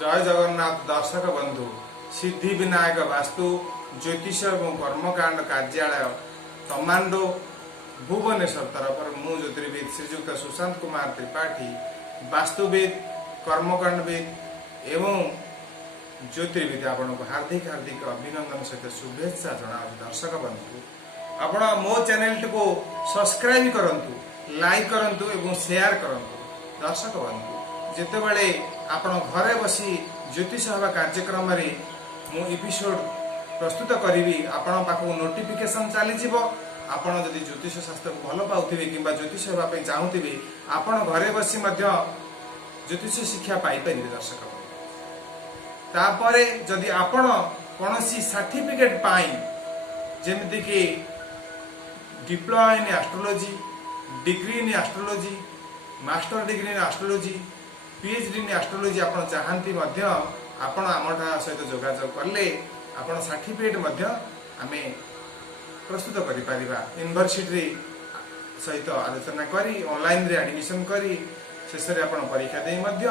जय जगन्नाथ दर्शक बंधु सिद्धि विनायक वास्तु ज्योतिष एवं कर्मकांड कार्यालय तमांडो भुवनेश्वर तरफ मु ज्योतिर्विद श्रीजुक्त सुशांत कुमार त्रिपाठी वास्तुविद कर्मकांडविद एवं ज्योतिर्विद आपण को हार्दिक हार्दिक अभिनंदन सहित शुभेच्छा जना दर्शक बंधु आपण मो चैनल को सब्सक्राइब करंतु लाइक करंतु एवं शेयर करंतु दर्शक बंधु जिते बड़े आपण घरे बसी ज्योतिष हवा कार्यक्रम रे मु एपिसोड प्रस्तुत करी आपण पाखु नोटिफिकेशन चली जीवो आपण जदि ज्योतिष शास्त्र को भल पाउथिबे किंबा ज्योतिष हवा पे चाहूथिबे आपण घरे बसी मध्य ज्योतिष शिक्षा पाई परिबे दर्शक तापरे जदि आपण कोनोसी सर्टिफिकेट पाई जेमिति कि diploma in astrology degree in astrology master degree in astrology PhD in astrology आपण चाहंती मध्य आपण आमठा सहित जोगाजोग करले आपण सर्टिफिकेट मध्य आमे प्रस्तुत करि परिबा यूनिवर्सिटी सहित आलोचना करी ऑनलाइन रे एडमिशन करी शेष रे आपण परीक्षा देई मध्य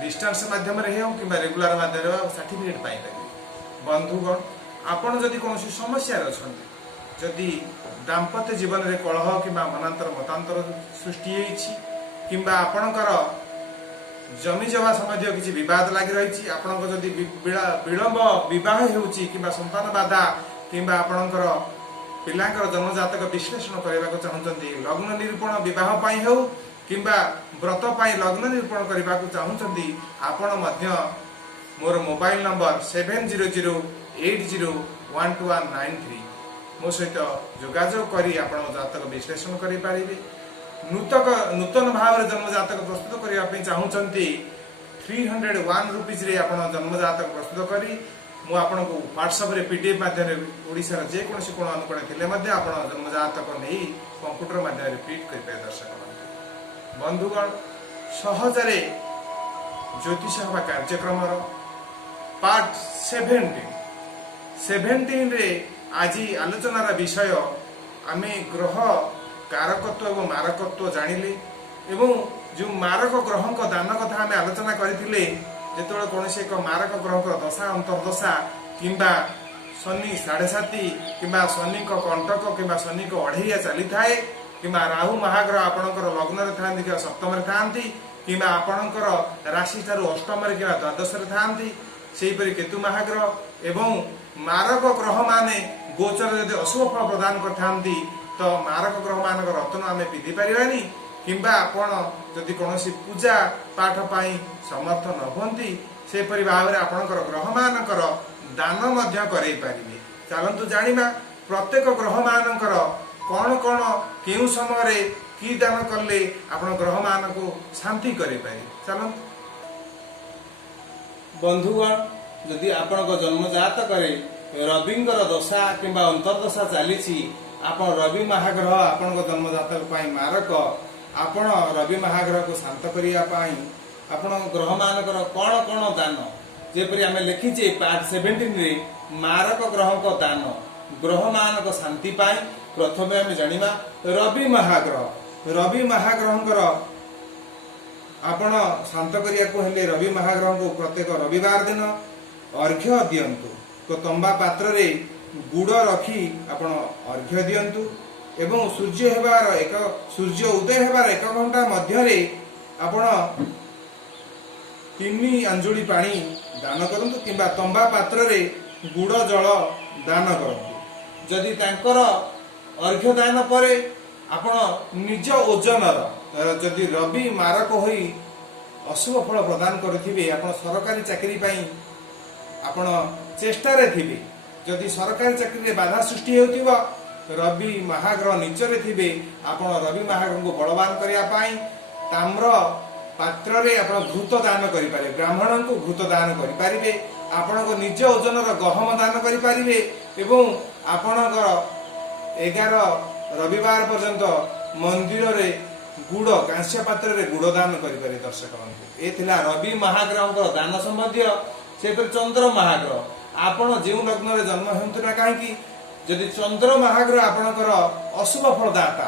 डिस्टेंस माध्यम रे हेउ किबा रेगुलर माध्यम रे सर्टिफिकेट पाई परिबे बंधुगण आपण जदि कोनोसी समस्या रे अछंती जदि दाम्पत्य जीवन रे कलह किबा मनांतर मतांतर सृष्टि हेछि किंबा आपणकर जमी जमा संबंधी किसी विवाद लगी रही आपणकर जदि विलंब विवाह हेउछि किंबा संतान बाधा किंबा आपणकर पिलांकर जन्म जातक विश्लेषण करबा को चाहउछंती लग्न निरूपण विवाह पाई हेउ किंबा व्रत पाई लग्न निरूपण करबा को चाहउछंती आपण मध्य मोर मोबाइल नंबर 7008012193 मो सहित जोगाजोग करी आपण जातक विश्लेषण करि पारिबे नूतन भाव जन्म जातक प्रस्तुत करने चाहूँगी 301 रुपीज रे आपण जन्म जातक प्रस्तुत करी मु आपन को व्हाट्सएप रे पीडीएफ माध्यम ओडिसा जे कोनसी कोन अनुकोण थिले मध्ये आपण जन्म जातक नै कंप्यूटर माध्यम रे प्रिंट करि पाए दर्शक बंधुगण सहजरे ज्योतिष हवा कार्यक्रम पार्ट 17 रे आज आलोचनार विषय आमे ग्रह कारकत्व एवं मारकत्व जानिले एवं जो मारक ग्रह दान कथा आम आलोचना करथिले जेतोळे कोनसे एक मारक ग्रह दशा अंतर्दशा किंबा शनि 7.5 किंबा शनि कंटक किंबा शनि अढ़ैया चली थाए किंबा राहु महाग्रह आपणकर लग्न रे थांती कि सप्तम रे थांती किंबा आपणकर राशि थारु अष्टम रे किंबा द्वादश रे थांती सेहीपरि केतु महाग्रह एवं मारक ग्रह माने गोचर यदि अशुभ फल प्रदान करथांती तो मारक ग्रह मानक रत्न आम पिधि पारानी किंबा आपण जदि कोनोसी पूजा पाठ पाई समर्थ न होंती से परि भाव रे आपणकर ग्रह मानकर दान मध्य करई पारिबे चलंतु जानिबा प्रत्येक ग्रह मानकर कोन कोन केउ समय रे की दान करले आपण ग्रह मानको शांति करि पारि चलंतु बंधुगण जदि आपणक जन्म जात करे रविंगर दशा किंबा अंतर्दशा चलीछि आपण रवि महाग्रह आपण जन्म जातक मारक आपण रवि महाग्रह को शांत करिया आपण ग्रह मानकर कौन कौन दान जेपरि आमे लिखिचे पार्ट 17 रे मारक ग्रह को दान ग्रह मानक शांति पाई प्रथमे आमे जानिबा रवि महाग्रह आपण शांत करिया को हेले रवि महाग्रह को प्रत्येक रविवार दिन अर्घ्य दियंतु तो तंबा पात्र रे गुड़ रखी आपण अर्घ्य दियंतु एवं सूर्य उदय हेबार 1 घंटा मध्य रे आपण 3 अंजुली पानी दान करंतु किंबा तंबा पात्र रे गुड़ जल दान करंतु जदि तांकर अर्घ्य दान परे आपण निज ओजनर जदि रवि मारक होई अशुभ फल प्रदान करथिबे आपण सरकारी चाकरी पाई आपण चेष्टा रे थिबे जदि सरकारी चाकरी रे बाधा सृष्टि हेउतिबा रवि महाग्रह नीचरे थिबे आपण रवि महाग्रह को बलवान करिया पाई ताम्र पात्र रे आपण घृत दान करि पारे ब्राह्मण को घृत दान करि पारिबे आपण को निज ओजनर गहम दान करि पारिबे एवं आपणकर 11 रविवार पर्यंत मंदिर रे गुड़ कांस्य पात्र रे गुड़ दान करि पारे दर्शक बंधु ए थिला रवि महाग्रह को दान संबंधी से चंद्र महाग्रह आपण जो लग्न रे जन्म हेउतुना काहेकि जदि चंद्र महाग्रह आपणकर अशुभ फलदाता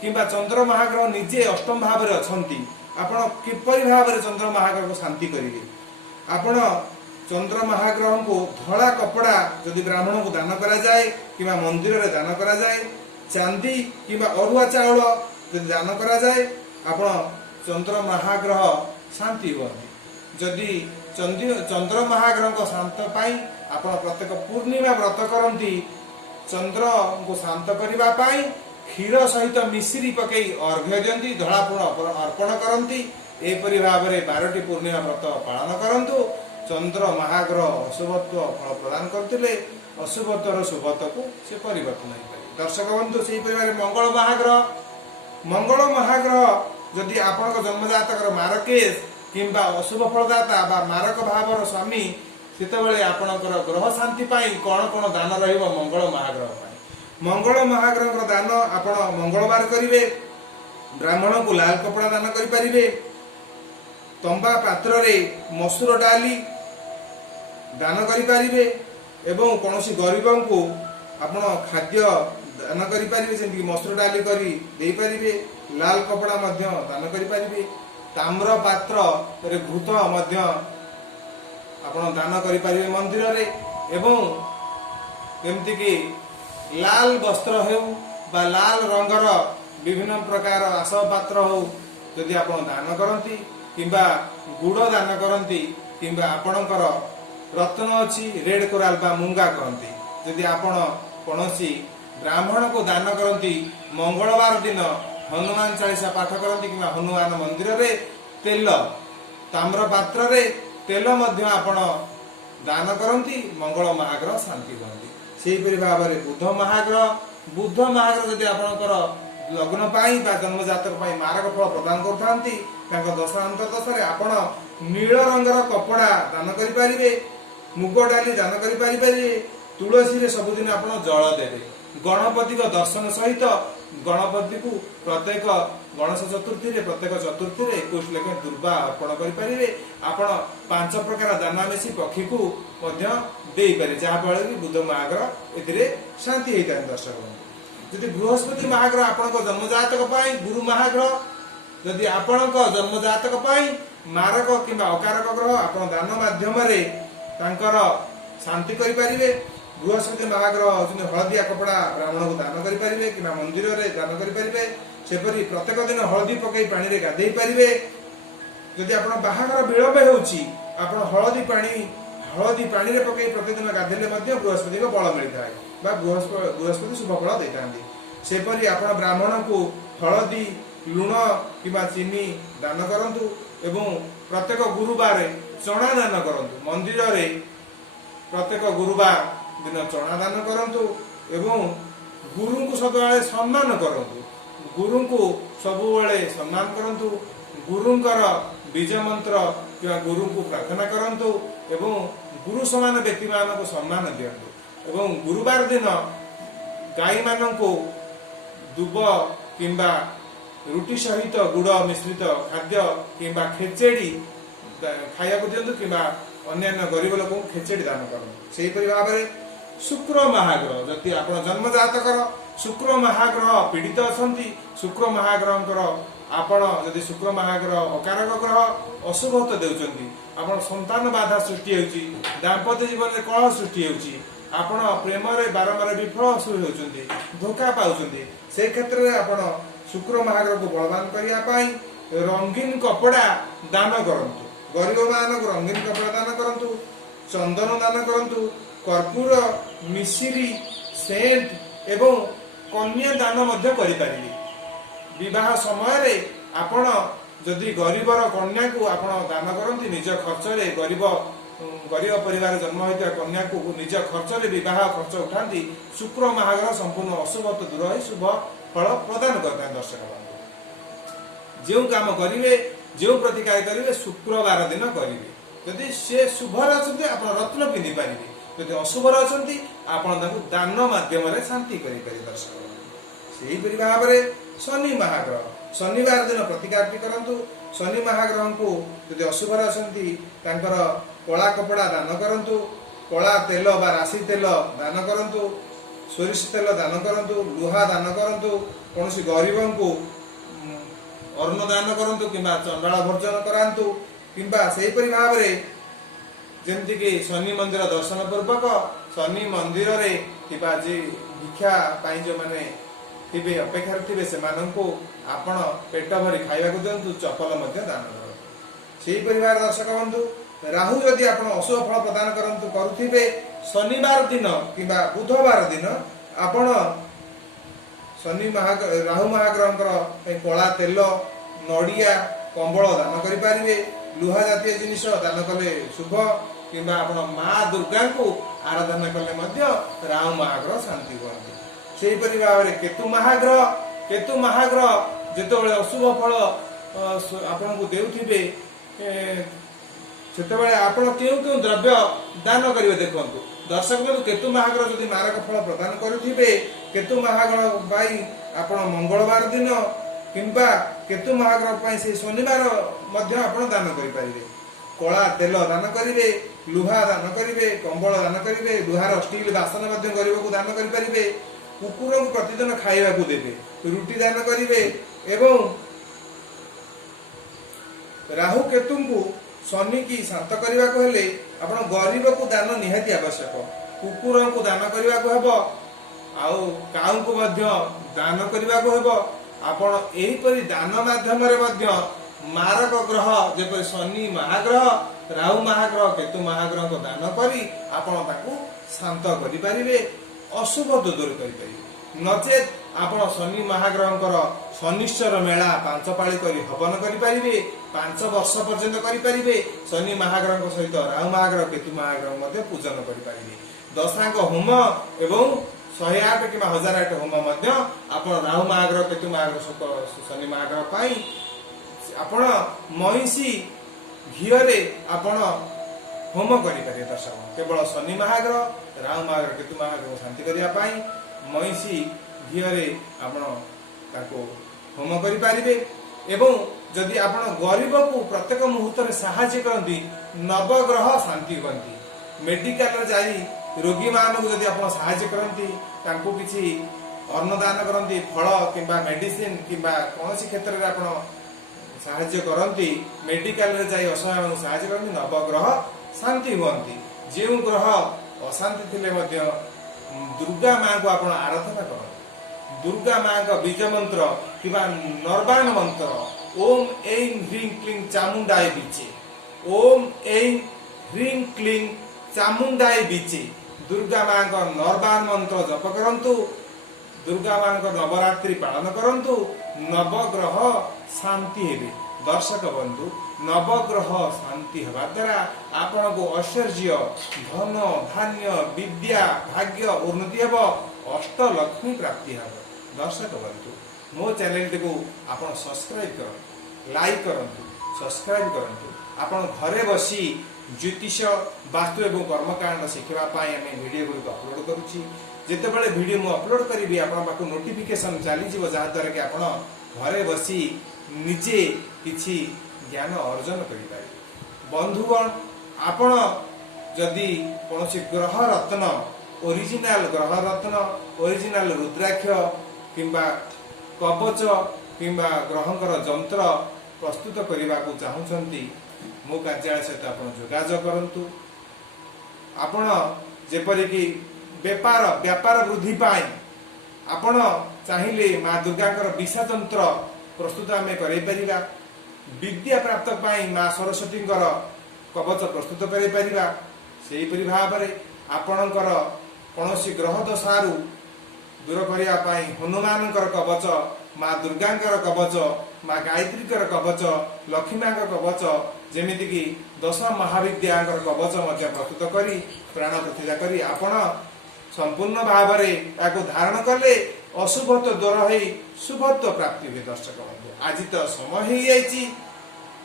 किंबा चंद्र महाग्रह निजे अष्टम भाव रे अछंती आपण किपरि भाव में चंद्र महाग्रह को शांति करेंगे। आपण चंद्र महाग्रह को धड़ा कपड़ा जदि ब्राह्मण को दान करा जाए कि मंदिर में दान करा जाए, चांदी कि अरुआ चाउल जदि दान करा जाए, आपण चंद्र महाग्रह शांति हुआ। जदि चंद्र महाग्रह को शांत पाई आपण प्रत्येक पूर्णिमा व्रत करती, चंद्र को शांत करने पाई क्षीर सहित मिश्री पकई अर्घ्य दियंती, धड़ा फूल अर्पण करती। एपरि भाव में 12टी पूर्णिमा व्रत पालन करंतु। चंद्र महाग्रह अशुभत्व फल प्रदान करते, अशुभत्वर शुभत्व को से परिवर्तन हो पारे। दर्शक बंधु से मंगल महाग्रह जदि आपण जन्मजातक मारकेश किंबा अशुभ फलदाता बा मारक भावर स्वामी सेतबेले आपणकर ग्रह शांति पाई कौन कौन दान रहिबो मंगल महाग्रह पाई। मंगल महाग्रह दान आपण मंगलवार करिवे, ब्राह्मण को लाल कपड़ा दान करि परिवे, तंबा पात्र रे मसूर डाली दान करि परिवे एवं कोनोसी गरीबन को आपण खाद्य दान करि परिवे, जेंति मसूर डाली करि देई परिवे, लाल कपड़ा मध्य दान करि परिवे, ताम्र पात्र रे घृत मध्य आपण दान करि परिवे मंदिर रे, एवं केमति कि लाल वस्त्र हो बा लाल रंगर विभिन्न प्रकार आसव पात्र हो यदि आपण दान करती किंबा गुड़ दान करती किंबा आपणकर रत्न अच्छी रेड कोराल बा मुंगा कहती, यदि आपण कौनसी ब्राह्मण को दान करती मंगलवार दिन हनुमान चालीसा पाठ करती कि हनुमान मंदिर रे तेल ताम्र पात्र रे तेल मध्य आपण दान करती, मंगल महाग्रह शांति करती। सेहीपरि भाव में बुध महाग्रह जदि आपणकर लग्न पाई बा जन्म जातक पाई मारक फल प्रदान करथांती, तांको दशांत दशरे आपण नील रंगर कपड़ा दान करि परिबे, मुग डाली दान करि परिबे, तुलसी रे सबुदिन आपण जल देबे, गणपति को दर्शन सहित गणपति को प्रत्येक गणेश चतुर्थी रे प्रत्येक चतुर्थी रे 21 लेख दुर्बा अर्पण करि परिबे। आपण 5 प्रकार दाना मिसी पक्षी को मध्य देई पारे, जहा फल कि बुध महाग्रह एथिरे शांति हेता। दर्शक यदि बृहस्पति महाग्रह आपण को जन्मजातक पाई, गुरु महाग्रह यदि आपण को जन्मजातक पाई मारक किंबा अकारक ग्रह आपण दान माध्यम रे तांकर शांति करि परिबे। बृहस्पति महाग्रह हलदिया कपड़ा ब्राह्मण को दान करि परिबे कि मंदिर रे दान करि परिबे। सेपरि प्रत्येक दिन हलदी पकई पानी रे गाधेई परिबे। यदि आपण बाहागर विलंब होउची आपण हलदी पानी रे पकई प्रतिदिन गाधेले मध्य बृहस्पति को बल मिलता बा बृहस्पति शुभ फल देतांती। सेपरि आपण ब्राह्मण को हलदी लुण किबा चीनी दान करंतु एवं प्रत्येक गुरुवार चना दान करंतु। मंदिर रे प्रत्येक गुरुवार दिन चना दान करंतु एवं गुरु को सदाବେଳେ सम्मान करंतु। गुरु को सबुबले सम्मान करंतु, गुरुंकर बीज मंत्र कि गुरु को प्रार्थना करंतु एवं गुरु समान व्यक्ति मान को सम्मान दियंतु। एवं गुरुवार दिन गाई मान को दुब किंबा रुटी सहित गुड़ मिश्रित खाद्य किंबा खेचेड़ी खाया दिंतु किंबा अन्य गरीब लोक खेचेड़ी दान करंतु। सेहीपरि भाव में शुक्र महाग्रह जदि आप जन्मजातक शुक्र महाग्रह पीड़ित अछंती, शुक्र महाग्रह आपण जदि शुक्र महाग्रह अकारक ग्रह अशुभत्व देउचंती, आपण संतान बाधा सृष्टि होउची, दाम्पत्य जीवन में कलह सृष्टि होउची, आपण प्रेम रे बारंबार विफल होउचंती, धोखा पाउचंती, से क्षेत्र में आपण शुक्र महाग्रह को बलवान करिया पाई रंगीन कपड़ा दान करंतु। गरीब मान को रंगीन कपड़ा दान करंतु, चंदन दान करंतु, कर्पूर मिश्री सेंट एवं कन्या दान मध्य करि पारिबे। विवाह समय रे आपण जदि गरीबर कन्या को आपण दान करंती निज खर्च रे गरीब परिवार जन्म होइता कन्या को निज खर्च रे विवाह खर्च उठांती, शुक्र महाग्रह संपूर्ण अशुभत्व दूर होई शुभ फल प्रदान करता। दर्शक जो काम करिवे जो प्रतिकार करिवे शुक्रवार दिन करिवे। यदि से शुभ रहते आप रत्न पिंधि पारिबे, यदि अशुभ रहते आप दान माध्यम शांति करि पारे। दर्शक सेहीपरि भाव में शनि महाग्रह शनिवार दिन प्रतिकार करंतु। शनि महाग्रह को यदि अशुभ रहते कला कपड़ा दान करंतु, कला तेल बा राशि तेल दान करंतु, सोरिष तेल दान करंतु, लुहा दान करंतु, कौन गरीब को ଅନ୍ନ ଦାନ କରନ୍ତୁ କିମ୍ବା ଚଣ୍ଡାଳ ଭର୍ଜନ କରାନ୍ତୁ କିମ୍ବା ସେହିପରି ଭାବରେ ଯେମିତିକି ଶନି ମନ୍ଦିର ଦର୍ଶନ ପୂର୍ବକ ଶନି ମନ୍ଦିରରେ ଥିବା ଯେ ଭିକ୍ଷା ପାଇଁ ଯେଉଁମାନେ ଥିବେ ଅପେକ୍ଷାରେ ଥିବେ ସେମାନଙ୍କୁ ଆପଣ ପେଟ ଭରି ଖାଇବାକୁ ଦିଅନ୍ତୁ, ଚପଲ ମଧ୍ୟ ଦାନ କରନ୍ତୁ। ସେହିପରି ଭାବରେ ଦର୍ଶକ ବନ୍ଧୁ ରାହୁ ଯଦି ଆପଣ ଅଶୁଭ ଫଳ ପ୍ରଦାନ କରୁଥିବେ ଶନିବାର ଦିନ କିମ୍ବା ବୁଧବାର ଦିନ ଆପଣ ରାହୁ ମହାଗ୍ରହଙ୍କର କଳା ତେଲ, ନଡ଼ିଆ, କମ୍ବଳ ଦାନ କରିପାରିବେ। ଲୁହା ଜାତୀୟ ଜିନିଷ ଦାନ କଲେ ଶୁଭ କିମ୍ବା ଆପଣ ମା ଦୁର୍ଗାଙ୍କୁ ଆରାଧନା କଲେ ମଧ୍ୟ ରାହୁ ମହାଗ୍ରହ ଶାନ୍ତି ହୁଅନ୍ତି। ସେହିପରି ଭାବରେ କେତୁ ମହାଗ୍ରହ ଯେତେବେଳେ ଅଶୁଭ ଫଳ ଆପଣଙ୍କୁ ଦେଉଥିବେ ସେତେବେଳେ ଆପଣ କେଉଁ ଦ୍ରବ୍ୟ ଦାନ କରିବେ ଦେଖନ୍ତୁ। ଦର୍ଶକ ବନ୍ଧୁ କେତୁ ମହାଗ୍ରହ ଯଦି ମାରକ ଫଳ ପ୍ରଦାନ କରୁଥିବେ କେତୁ ମହାଗ୍ରହ ପାଇଁ ଆପଣ ମଙ୍ଗଳବାର ଦିନ କିମ୍ବା କେତୁ ମହାଗ୍ରହ ପାଇଁ ସେ ଶନିବାର ମଧ୍ୟ ଆପଣ ଦାନ କରିପାରିବେ। କଳା ତେଲ ଦାନ କରିବେ, ଲୁହା ଦାନ କରିବେ, କମ୍ବଳ ଦାନ କରିବେ, ଲୁହାର ଷ୍ଟିଲ ବାସନ ମଧ୍ୟ ଗରିବକୁ ଦାନ କରିପାରିବେ। କୁକୁରଙ୍କୁ ପ୍ରତିଦିନ ଖାଇବାକୁ ଦେବେ, ରୁଟି ଦାନ କରିବେ ଏବଂ ରାହୁ କେତୁଙ୍କୁ ଶନି କି ଶାନ୍ତ କରିବାକୁ ହେଲେ ଆପଣ ଗରିବକୁ ଦାନ ନିହାତି ଆବଶ୍ୟକ। କୁକୁରଙ୍କୁ ଦାନ କରିବାକୁ ହେବ, ଆଉ କାଉଙ୍କୁ ମଧ୍ୟ ଦାନ କରିବାକୁ ହେବ। ଆପଣ ଏହିପରି ଦାନ ମାଧ୍ୟମରେ ମଧ୍ୟ ମାରକ ଗ୍ରହ ଯେପରି ଶନି ମହାଗ୍ରହ, ରାହୁ ମହାଗ୍ରହ, କେତୁ ମହାଗ୍ରହଙ୍କ ଦାନ କରି ଆପଣ ତାକୁ ଶାନ୍ତ କରିପାରିବେ, ଅଶୁଭ ଦୂର କରିପାରିବେ। ନଚେତ ଆପଣ ଶନି ମହାଗ୍ରହଙ୍କର ଶନିଶ୍ଚର ମେଳା 5 ପାଳି କରି ହବନ କରିପାରିବେ, 5 ବର୍ଷ ପର୍ଯ୍ୟନ୍ତ କରିପାରିବେ। ଶନି ମହାଗ୍ରହଙ୍କ ସହିତ ରାହୁ ମହାଗ୍ରହ, କେତୁ ମହାଗ୍ରହ ମଧ୍ୟ ପୂଜନ କରିପାରିବେ। ଦଶାଙ୍କ ହୋମ ଏବଂ 108 କିମ୍ବା 1008 ହୋମ ମଧ୍ୟ ଆପଣ ରାହୁ ମହାଗ୍ରହ, କେତୁ ମହାଗ୍ରହ, ଶନି ମହାଗ୍ରହ ପାଇଁ ଆପଣ ମଇଁଷି ଘିଅରେ ଆପଣ ହୋମ କରିପାରିବେ। ଦର୍ଶକ କେବଳ ଶନି ମହାଗ୍ରହ, ରାହୁ ମହାଗ୍ରହ, କେତୁ ମହାଗ୍ରହ ଶାନ୍ତି କରିବା ପାଇଁ ମଇଁଷି ଘିଅରେ ଆପଣ ତାକୁ ହୋମ କରିପାରିବେ। ଏବଂ ଯଦି ଆପଣ ଗରିବକୁ ପ୍ରତ୍ୟେକ ମୁହୂର୍ତ୍ତରେ ସାହାଯ୍ୟ କରନ୍ତି ନବଗ୍ରହ ଶାନ୍ତି ହୁଅନ୍ତି। ମେଡିକାଲରେ ଯାଇ ରୋଗୀମାନଙ୍କୁ ଯଦି ଆପଣ ସାହାଯ୍ୟ କରନ୍ତି, ତାଙ୍କୁ କିଛି ଅନ୍ନଦାନ କରନ୍ତି, ଫଳ କିମ୍ବା ମେଡିସିନ କିମ୍ବା କୌଣସି କ୍ଷେତ୍ରରେ ଆପଣ ସାହାଯ୍ୟ କରନ୍ତି, ମେଡିକାଲରେ ଯାଇ ଅସହାୟମାନଙ୍କୁ ସାହାଯ୍ୟ କରନ୍ତି, ନବଗ୍ରହ ଶାନ୍ତି ହୁଅନ୍ତି। ଯେଉଁ ଗ୍ରହ ଅଶାନ୍ତି ଥିଲେ ମଧ୍ୟ ଦୁର୍ଗା ମାଙ୍କୁ ଆପଣ ଆରାଧନା କରନ୍ତି। ଦୁର୍ଗା ମାଙ୍କ ବୀଜ ମନ୍ତ୍ର କିମ୍ବା ନର୍ବାଣ ମନ୍ତ୍ର ଓಂ ऐं ह्रीं क्लीं चामुंडाय बीचे, ओम ऐं ह्रीं क्लीं चामुंडाय बीचे दुर्गा माଙ୍କ नर्बाण मंत्र जप करंतु। दुर्गा माଙ୍କ नवरात्रि पालन करंतु, नवग्रह शांति हेबे। दर्शक बंधु नवग्रह शांति हेबा द्वारा आपण को ऐश्वर्य, धन, धान्य, विद्या, भाग्य उन्नति हेब, अष्टलक्ष्मी प्राप्ति हेब। दर्शक बंधु मो चैनल को आपण सब्सक्राइब करंतु, लाइक करंतु, सब्सक्राइब करंतु। आपण घरे बसी ज्योतिष, वास्तु एवं कर्मकांड शिखा वीडियो गुड़िक अपलोड करुच्ची। जितेबाला वीडियो मु अपलोड करी आपण पाक नोटिफिकेशन चली जहाँद्वारा कि आपण घरे बसी निजे किछि ज्ञान अर्जन करें। बंधुगण आपण जदि कौन ग्रह रत्न, ओरिजिनाल ग्रह रत्न, ओरिजिनाल रुद्राक्ष किंबा कवच किंबा ग्रहंकर जंत्र प्रस्तुत करने को चाहूँगी मो कार्यालय सहित आप जोगाजोग करंतु। आपण जेपरिक व्यापार वृद्धि पाई आपण चाहिए माँ दुर्गांकर विषा तंत्र प्रस्तुत आम कर, विद्या प्राप्त पाई माँ सरस्वती कवच प्रस्तुत कर भाव में आपणकर कौन ग्रह दशारू दूर करने हनुमान कवच, माँ दुर्गांकर कवच, माँ गायत्री कवच, लक्ष्मी माँ कवच, जेमितिक 10 महाविद्या कवच प्रस्तुत कर प्राण प्रतिष्ठा कर आपण संपूर्ण भाव में धारण कले अशुभत्व दूर हो शुभत्व प्राप्ति हुए। दर्शक बंधु आज तो समय हो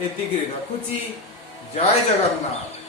जाए, रखुची। जय जगन्नाथ।